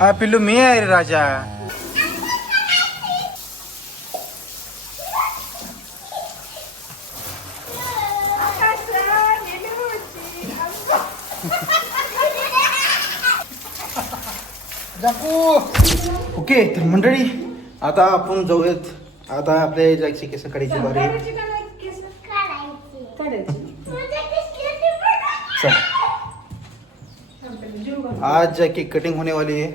हा पिल्लू मी आहे रे राजा. ओके तर मंडळी आता आपण जाऊयात. आता आपल्या जायची केस काढायची बारी आहे. चला आज जय केक कटिंग होने वाली है.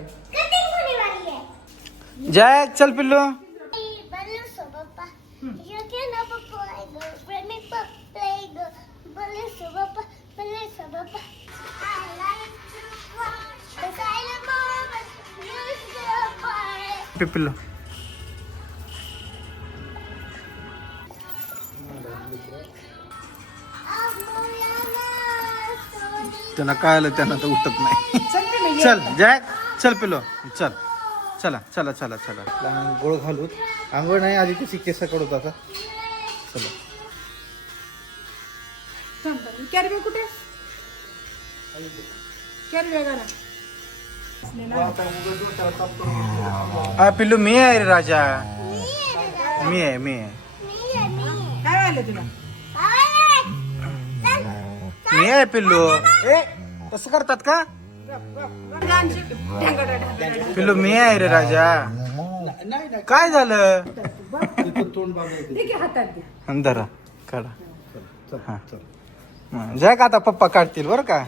जय चल पिल्लू. पिल्लू त्यांना काय आलं त्यांना तर उठत नाही. चल जय चल पिल्लू चल. चला चला चला चला आंघोळ घालूत. आंघोळ नाही आधी त्याची केस काढूत आता. चला कुठे हा पिल्लू मी आहे रे राजा. मी आहे काय आलं तुला? मी आहे पिल्लू. ए तसं करतात का? पिल्लू मी आहे रे राजा. काय झालं? धरा काढा. हा जय का आता पप्पा काढतील बरं का.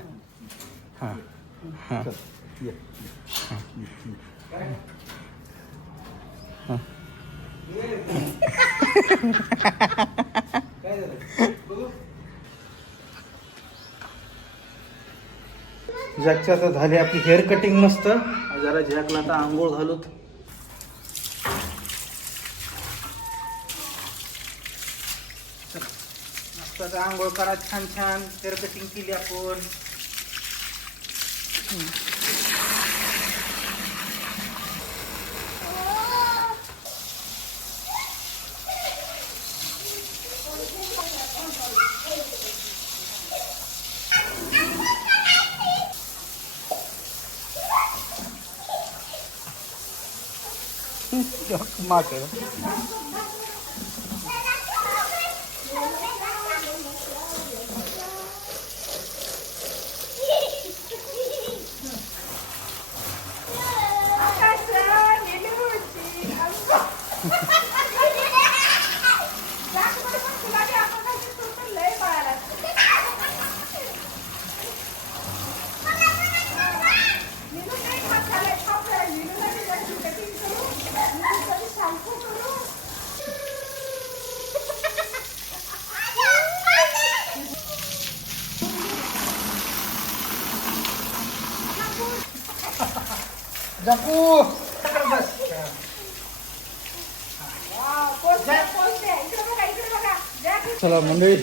हा हा जॅकची आता झाली आपली हेअर कटिंग मस्त. जरा जॅकला आता आंघोळ घालूत. मस्त आता आंघोळ करा छान छान. हेअर कटिंग केली आपण. माकड जाकू. चला मंडळी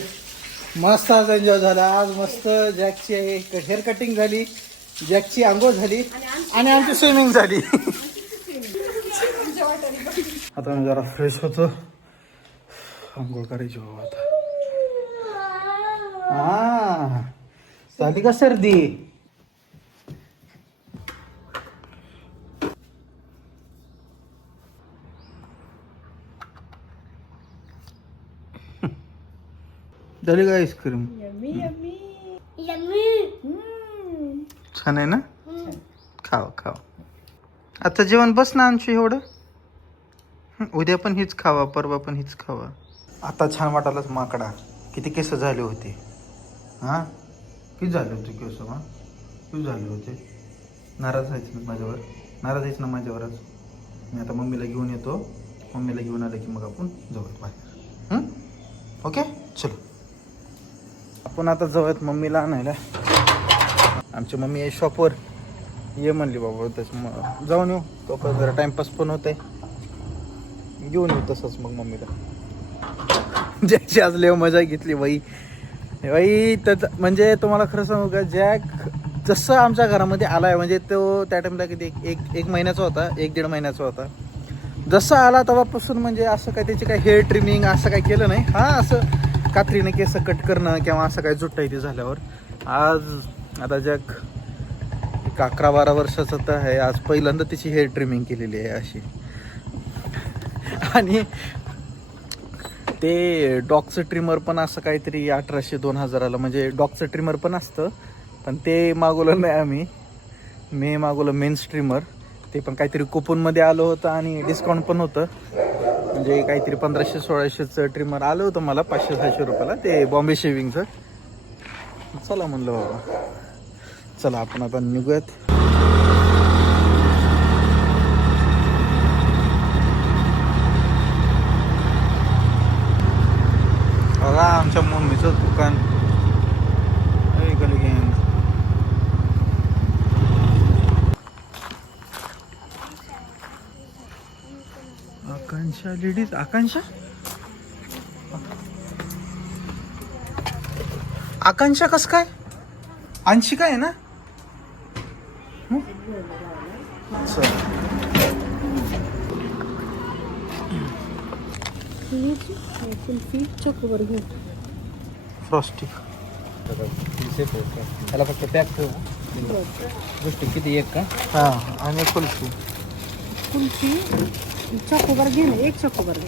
मस्त आज एन्जॉय झाला. आज मस्त जॅकची हेअर कटिंग झाली. जॅकची आंघोळ झाली आणि आमची स्विमिंग झाली. आता मी जरा फ्रेश होतो. आंघोळ करायची बाबा आता. हा झाली का सर्दी? झाली का आईस्क्रीम? छान आहे ना. खाव खाव. आता जेवण बस ना आमची एवढं. उद्या पण हीच खावा परवा पण हीच खावा. आता छान वाटायलाच माकडा. किती केस झाले होते. हां किती झाले होते केस? हां किती झाले होते. नाराज व्हायचं ना माझ्यावर. नाराज व्हायचं ना माझ्यावर. आज मी आता मम्मीला घेऊन येतो. मम्मीला घेऊन आलं की मग आपण जाऊयात बाहेर. ओके चलो आपण आता जाऊयात मम्मीला आणायला. आमची मम्मी आहे शॉपवर. ये म्हणली बाबा त्याच जाऊन येऊ. तो जरा टाइमपास पण होत आहे. घेऊन येऊ तसंच मग मम्मीला. जॅकची आज लय मजा घेतली बाई. तर म्हणजे तुम्हाला खरं सांगू का जॅक जसं आमच्या घरामध्ये आलाय म्हणजे तो त्या टाइमला किती एक महिन्याचा होता. 1-1.5 महिन्याचा होता. जसं आला तेव्हापासून म्हणजे असं काय त्याची काय हेअर ट्रिमिंग असं काय केलं नाही. हां असं कात्रीने केस कट करणं किंवा असं काय जुट्टायची झाल्यावर. आज आता जॅक एक 11-12 वर्षाचा तर आहे. आज पहिल्यांदा तिची हेअर ट्रिमिंग केलेली आहे अशी. आणि ते डॉगचं ट्रिमर पण असं काहीतरी 1800-2000ला, म्हणजे डॉगचं ट्रिमर पण असतं, पण ते मागवलं नाही आम्ही. मी मागवलं मेन्स ट्रिमर. ते पण काहीतरी कुपनमध्ये आलं होतं आणि डिस्काउंट पण होतं, म्हणजे काहीतरी 1500-1600चं ट्रिमर आलं होतं मला 500-600 रुपयाला, ते बॉम्बे शेविंगचं. चला म्हणलं बाबा, चला आपण आता निघूयात. बघा आमच्या मम्मीचं दुकान. आकांक्षा लेडीज. आकांक्षा आकांक्षा कस काय? अंशिका आहे ना? फ्रॉस्टी त्याला फक्त पॅक ठेव. गोष्टी किती एक का? हा, आणि कुल्फी. कुल्फी चॉकोबार घे ना, एक चॉकोबार घे.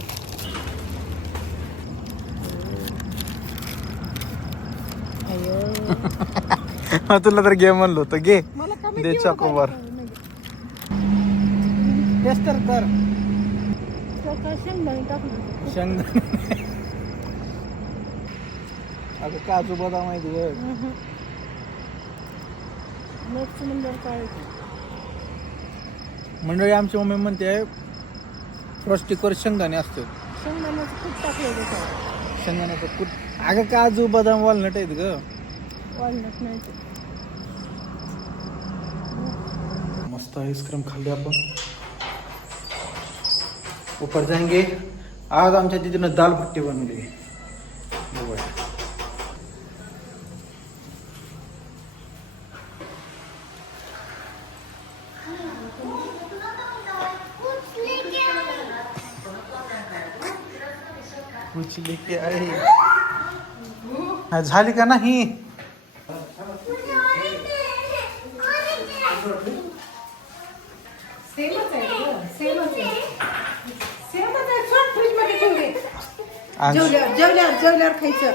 तुला तर घे म्हणलो होतं, घे मला कमी दे देऊ चॉकोबार. टेस्ट तर कर. शेंगदाणे टाकून शेंगदाणे. अगं काजू बदाम माहिती आहे. नेक्स्ट नंबर काय? मंडळी आमची मम्मी म्हणते फ्रॉस्टिकवर शेंगदाणे असते. शेंगदाण्याचं खूप टाकलं त्याच्यावर. शेंगदाण्याचं कूट. अगं काजू बदाम वालनट आहेत ग. वालनट नाही ते. मस्त आईस्क्रीम खाल्ली आपण. ऊपर जाएंगे. आज आमच्या दीदीनं दाल भट्टी बनवली. कुछ लेके आए. झाली का नाही? सेमच आहे, सेमच आहे. सेमच आहे. सोड फ्रीजमध्ये ठेवू दे. जेवल्यावर खायचं.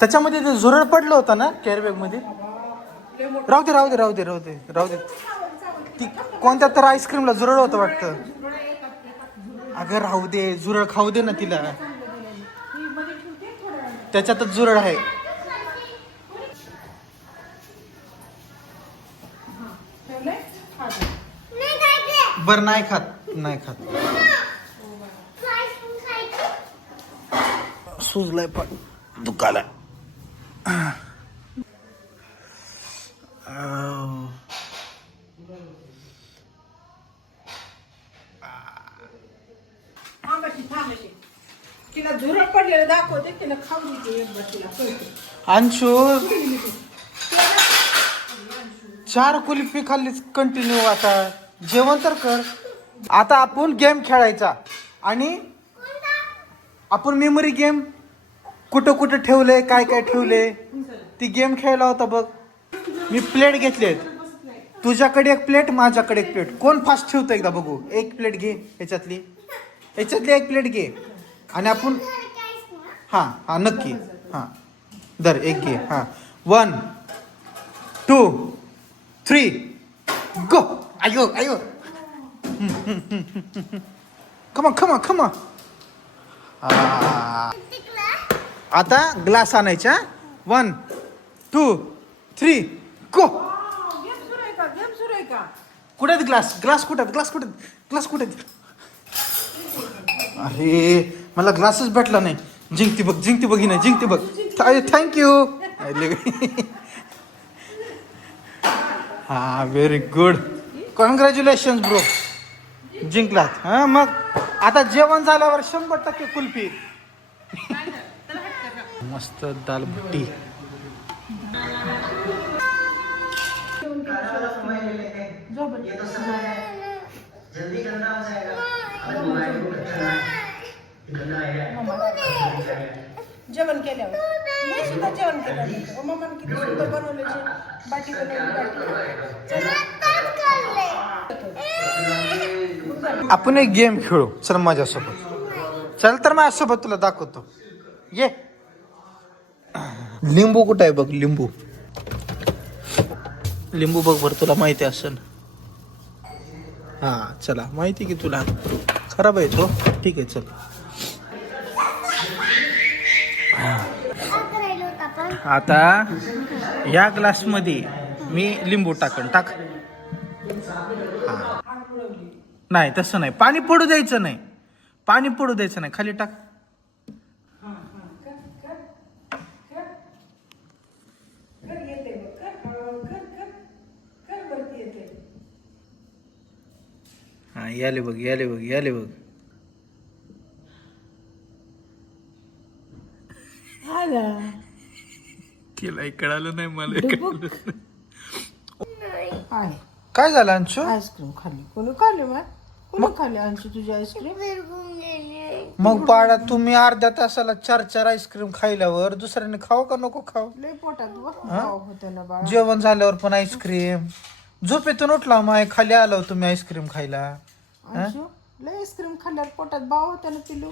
त्याच्यामध्ये ते झुरळ पडलं होतं ना कॅरीबॅग मध्ये. राहू दे राहू दे राहू दे राहू दे राहू दे. ती कोणत्या तर आईस्क्रीमला झुरळ होतं वाटतं. अगं राहू दे, झुरळ खाऊ दे ना तिला. त्याच्यातच झुरळ आहे. बर नाही खात, नाही खात. सुजलाय पण दुखायला. तिला झुरळ पडलेलं दाखवते, तिला खाऊ देते एक बस. तिला कळते. अंशू 4 कुल्फी खाल्लीच कंटिन्यू. आता जेवण तर कर. आता आपण गेम खेळायचा आणि आपण मेमरी गेम कुठं कुठं ठेवलंय, काय काय ठेवलंय ती गेम खेळला होता बघ. मी प्लेट घेतलेत. तुझ्याकडे एक प्लेट, माझ्याकडे एक प्लेट. कोण फास्ट ठेवतं एकदा बघू. एक प्लेट घे ह्याच्यातली एक प्लेट घे आणि आपण. हां हां नक्की. हां दर एक घे. हां 1 2 3 गो. आयो आयो. खमा खमा खमा. आता ग्लास आणायचा. 1 2 3 गो. गेम सुरू आहे का? गेम सुरू आहे का? कुठे आहेत ग्लास? ग्लास कुठे आहेत? ग्लास कुठे आहेत? ग्लास कुठे आहेत? अरे मला ग्लासच भेटला नाही. जिंकती बघ, जिंकती बघी नाही, जिंकती बघ. थँक्यू. हा व्हेरी गुड. कॉंग्रॅच्युलेशन ब्रो, जिंकलात. हा मग आता जेवण झाल्यावर 100% कुल्फी. मस्त दाल भट्टी. जेवण केल्यावर मी सुद्धा जेवण केलं. मम्माने किती सुंदर बनवले बाटी बनवली बाटी. आपण एक गेम खेळू चल माझ्यासोबत. चल तर माझ्यासोबत तुला दाखवतो. ये. लिंबू कुठं आहे बघ, लिंबू. लिंबू बघ बरं, तुला माहिती असेल. हा चला, माहिती की तुला. खराब आहे तो. ठीक आहे चल. आता या ग्लास मध्ये मी लिंबू टाकन. टाक. नाही तसं नाही, पाणी पडू द्यायचं नाही. पाणी पडू द्यायचं नाही, खाली टाक. येते बघ कर वरती येते. हा याले बघ, याले बघ, याले बघ. आला तिला कळालं नाही, मला कळालं. आहे काय झालं अंशू? आईस्क्रीम खाल्ली. कोणी खाल्ली मग? कोणी खाल्ली अंशू तुझी आईस्क्रीम? मग पाडा, तुम्ही अर्ध्या तासाला 4 आईस्क्रीम खायल्यावर दुसऱ्याने खाऊ का नको खाऊ? लय पोटात होतं ना बाळा. जेवण झाल्यावर पण आईस्क्रीम. झोपेतून उठला मग खाली आलो तुम्ही आईस्क्रीम खायला. अंशू लय आईस्क्रीम खाल्ल्यावर पोटात बाळ होतं ना पिलू.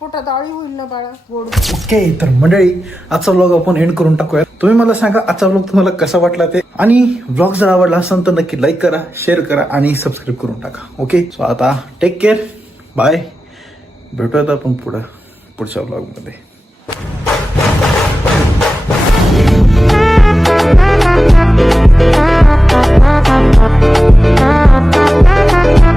पोटात आळी होईल ना बाळा गोड. ओके, तर मंडळी आजचा व्लॉग आपण एंड करून टाकूया. तुम्ही मला सांगा आजचा व्लॉग तुम्हाला कसा वाटला ते, आणि व्लॉग जर आवडला असेल तर नक्की लाईक करा, शेअर करा आणि सबस्क्राईब करून टाका. ओके, सो आता टेक केअर, बाय. भेटूयात आपण पुढच्या व्लॉगमध्ये.